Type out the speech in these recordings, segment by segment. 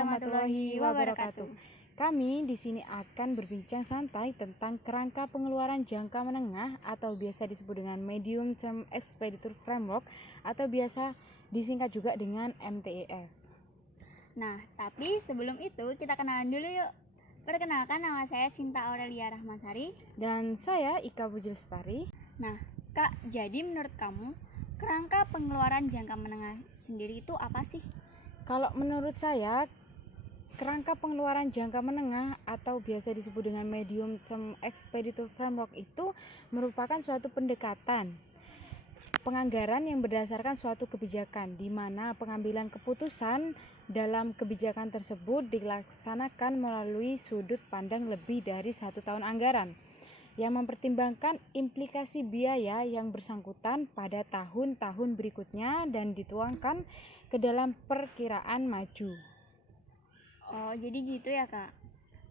warahmatullahi wabarakatuh. Kami di sini akan berbincang santai tentang kerangka pengeluaran jangka menengah atau biasa disebut dengan Medium Term Expenditure Framework atau biasa disingkat juga dengan MTEF. Nah, tapi sebelum itu kita kenalan dulu yuk. Perkenalkan, nama saya Sinta Aurelia Rahmasari. Dan saya Ika Pujilestari. Nah, Kak, jadi menurut kamu kerangka pengeluaran jangka menengah sendiri itu apa sih? Kalau menurut saya, kerangka pengeluaran jangka menengah atau biasa disebut dengan Medium Term Expenditure Framework itu merupakan suatu pendekatan penganggaran yang berdasarkan suatu kebijakan, di mana pengambilan keputusan dalam kebijakan tersebut dilaksanakan melalui sudut pandang lebih dari 1 tahun anggaran, yang mempertimbangkan implikasi biaya yang bersangkutan pada tahun-tahun berikutnya dan dituangkan ke dalam perkiraan maju. Oh, jadi gitu ya, Kak.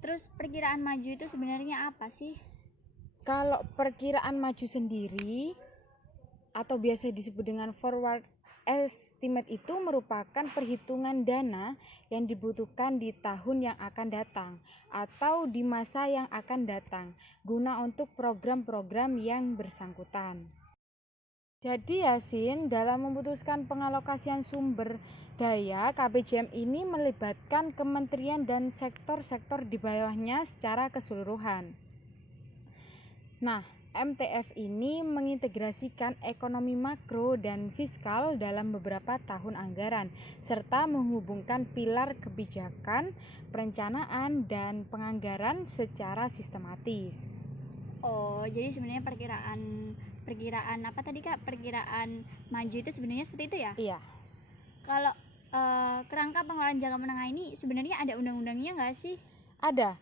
Terus perkiraan maju itu sebenarnya apa sih? Kalau perkiraan maju sendiri atau biasa disebut dengan forward estimate itu merupakan perhitungan dana yang dibutuhkan di tahun yang akan datang atau di masa yang akan datang guna untuk program-program yang bersangkutan. Jadi Yasin, dalam memutuskan pengalokasian sumber daya, KPJM ini melibatkan kementerian dan sektor-sektor di bawahnya secara keseluruhan. Nah, MTF ini mengintegrasikan ekonomi makro dan fiskal dalam beberapa tahun anggaran, serta menghubungkan pilar kebijakan, perencanaan, dan penganggaran secara sistematis. Oh, jadi sebenarnya perkiraan apa tadi, Kak? Perkiraan maju itu sebenarnya seperti itu ya? Iya. Kalau kerangka pengeluaran jangka menengah ini sebenarnya ada undang-undangnya nggak sih? Ada.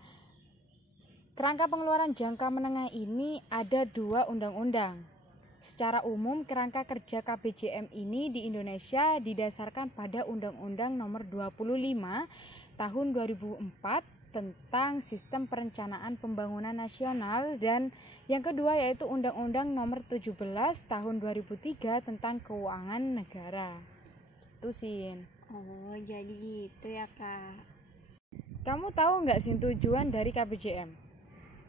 Kerangka pengeluaran jangka menengah ini ada 2 undang-undang. Secara umum, kerangka kerja KPJM ini di Indonesia didasarkan pada Undang-Undang Nomor 25 Tahun 2004 tentang Sistem Perencanaan Pembangunan Nasional, dan yang kedua yaitu Undang-Undang Nomor 17 Tahun 2003 tentang Keuangan Negara. Itu Sin. Oh, jadi gitu ya, Kak. Kamu tahu nggak Sin tujuan dari KPJM?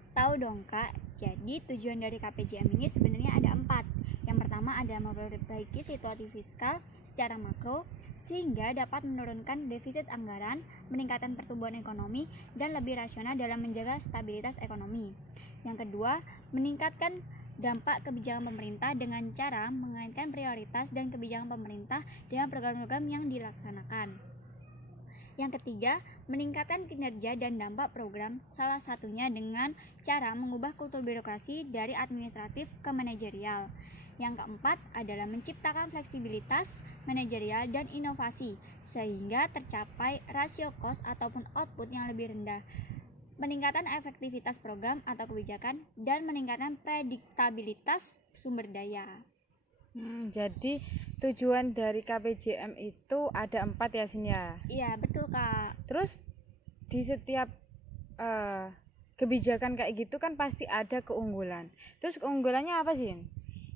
Tahu dong, Kak. Jadi tujuan dari KPJM ini sebenarnya ada 4. Yang pertama adalah memperbaiki situasi fiskal secara makro sehingga dapat menurunkan defisit anggaran, meningkatkan pertumbuhan ekonomi, dan lebih rasional dalam menjaga stabilitas ekonomi. Yang kedua, meningkatkan dampak kebijakan pemerintah dengan cara mengaitkan prioritas dan kebijakan pemerintah dengan program-program yang dilaksanakan. Yang ketiga, meningkatkan kinerja dan dampak program, salah satunya dengan cara mengubah kultur birokrasi dari administratif ke manajerial. Yang keempat adalah menciptakan fleksibilitas manajerial dan inovasi sehingga tercapai rasio cost ataupun output yang lebih rendah, meningkatkan efektivitas program atau kebijakan, dan meningkatkan prediktabilitas sumber daya. Jadi tujuan dari KPJM itu ada 4 ya Sin ya? Iya, betul, Kak. Terus di setiap kebijakan kayak gitu kan pasti ada keunggulan. Terus keunggulannya apa Sin?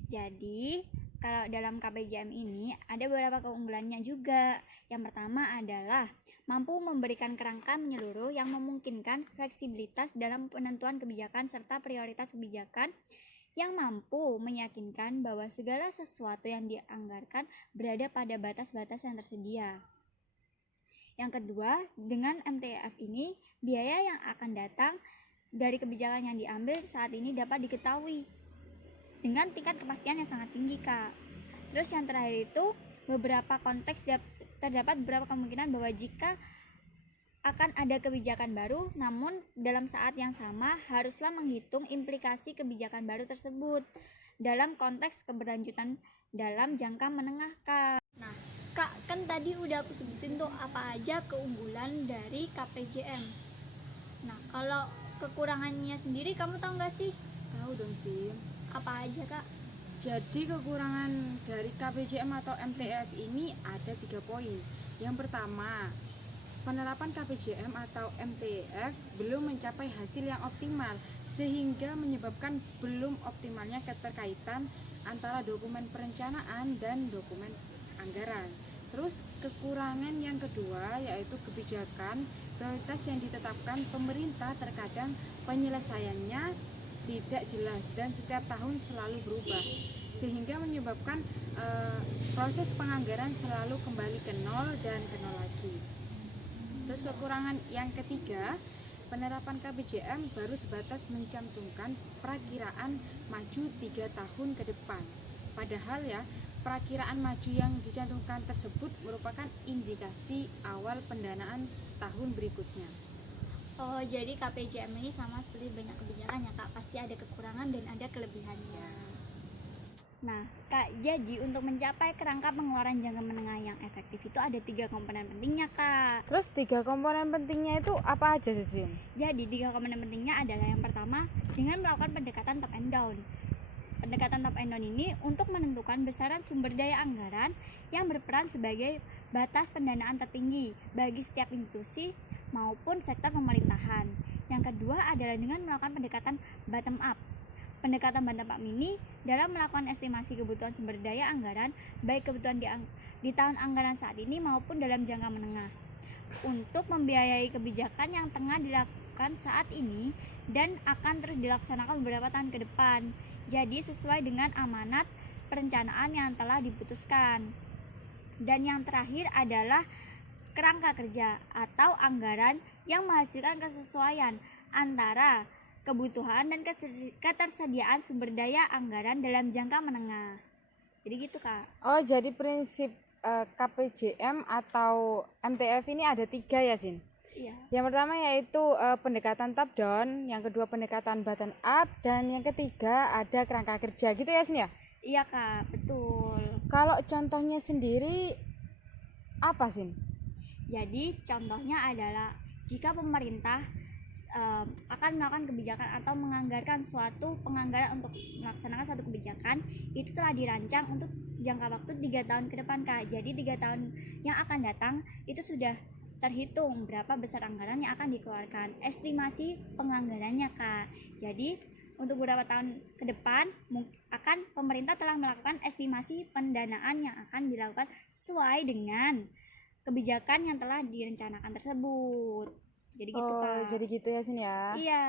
Jadi, kalau dalam KPJM ini ada beberapa keunggulannya juga. Yang pertama adalah mampu memberikan kerangka menyeluruh yang memungkinkan fleksibilitas dalam penentuan kebijakan serta prioritas kebijakan, yang mampu meyakinkan bahwa segala sesuatu yang dianggarkan berada pada batas-batas yang tersedia. Yang kedua, dengan MTF ini, biaya yang akan datang dari kebijakan yang diambil saat ini dapat diketahui dengan tingkat kepastian yang sangat tinggi, Kak. Terus yang terakhir itu, beberapa konteks terdapat beberapa kemungkinan bahwa jika akan ada kebijakan baru, namun dalam saat yang sama haruslah menghitung implikasi kebijakan baru tersebut dalam konteks keberlanjutan dalam jangka menengah, Kak. Nah, Kak, kan tadi udah aku sebutin tuh apa aja keunggulan dari KPJM. Nah, kalau kekurangannya sendiri kamu tahu nggak sih? Tahu dong Sin. Apa aja, Kak? Jadi kekurangan dari KPJM atau MTF ini ada 3 poin. Yang pertama, penerapan KPJM atau MTF belum mencapai hasil yang optimal sehingga menyebabkan belum optimalnya keterkaitan antara dokumen perencanaan dan dokumen anggaran. Terus kekurangan yang kedua yaitu kebijakan prioritas yang ditetapkan pemerintah terkadang penyelesaiannya tidak jelas dan setiap tahun selalu berubah, sehingga menyebabkan proses penganggaran selalu kembali ke nol dan ke nol lagi. Terus kekurangan yang ketiga, penerapan KBJM baru sebatas mencantumkan perakiraan maju 3 tahun ke depan. Padahal ya, perakiraan maju yang dicantumkan tersebut merupakan indikasi awal pendanaan tahun berikutnya. Oh, jadi KPJM ini sama seperti banyak kebijakan ya Kak, pasti ada kekurangan dan ada kelebihannya. Nah Kak, jadi untuk mencapai kerangka pengeluaran jangka menengah yang efektif itu ada 3 komponen pentingnya Kak. Terus 3 komponen pentingnya itu apa aja sih, Sin? Jadi 3 komponen pentingnya adalah yang pertama dengan melakukan pendekatan top and down. Pendekatan top and down ini untuk menentukan besaran sumber daya anggaran yang berperan sebagai batas pendanaan tertinggi bagi setiap institusi maupun sektor pemerintahan. Yang kedua adalah dengan melakukan pendekatan bottom up. Pendekatan bottom up ini dalam melakukan estimasi kebutuhan sumber daya anggaran baik kebutuhan di tahun anggaran saat ini maupun dalam jangka menengah untuk membiayai kebijakan yang tengah dilakukan saat ini dan akan terus dilaksanakan beberapa tahun ke depan. Jadi sesuai dengan amanat perencanaan yang telah diputuskan. Dan yang terakhir adalah kerangka kerja atau anggaran yang menghasilkan kesesuaian antara kebutuhan dan ketersediaan sumber daya anggaran dalam jangka menengah. Jadi gitu Kak. Oh, jadi prinsip KPJM atau MTF ini ada 3 ya, Sin? Iya. Yang pertama yaitu pendekatan top down, yang kedua pendekatan bottom up, dan yang ketiga ada kerangka kerja gitu ya, Sin ya? Iya Kak, betul. Kalau contohnya sendiri apa, Sin? Jadi contohnya adalah jika pemerintah akan melakukan kebijakan atau menganggarkan suatu penganggaran untuk melaksanakan suatu kebijakan, itu telah dirancang untuk jangka waktu 3 tahun ke depan Kak. Jadi 3 tahun yang akan datang itu sudah terhitung berapa besar anggaran yang akan dikeluarkan, estimasi penganggarannya Kak. Jadi untuk beberapa tahun ke depan akan pemerintah telah melakukan estimasi pendanaan yang akan dilakukan sesuai dengan kebijakan yang telah direncanakan tersebut. Jadi gitu Kak. Jadi gitu ya, Sin ya? Iya.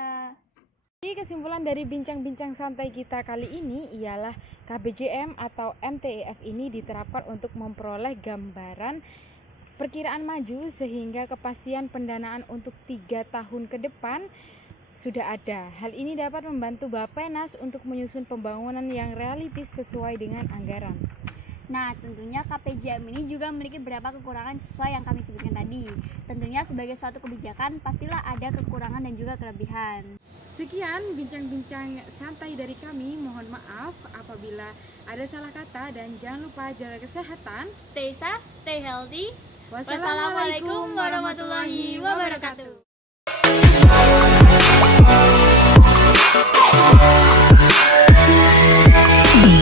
Jadi kesimpulan dari bincang-bincang santai kita kali ini ialah KBJM atau MTEF ini diterapkan untuk memperoleh gambaran perkiraan maju sehingga kepastian pendanaan untuk 3 tahun ke depan sudah ada. Hal ini dapat membantu Bappenas untuk menyusun pembangunan yang realistis sesuai dengan anggaran. Nah, tentunya KPJM ini juga memiliki beberapa kekurangan sesuai yang kami sebutkan tadi. Tentunya sebagai suatu kebijakan pastilah ada kekurangan dan juga kelebihan. Sekian bincang-bincang santai dari kami. Mohon maaf apabila ada salah kata dan jangan lupa jaga kesehatan. Stay safe, stay healthy. Wassalamualaikum warahmatullahi wabarakatuh.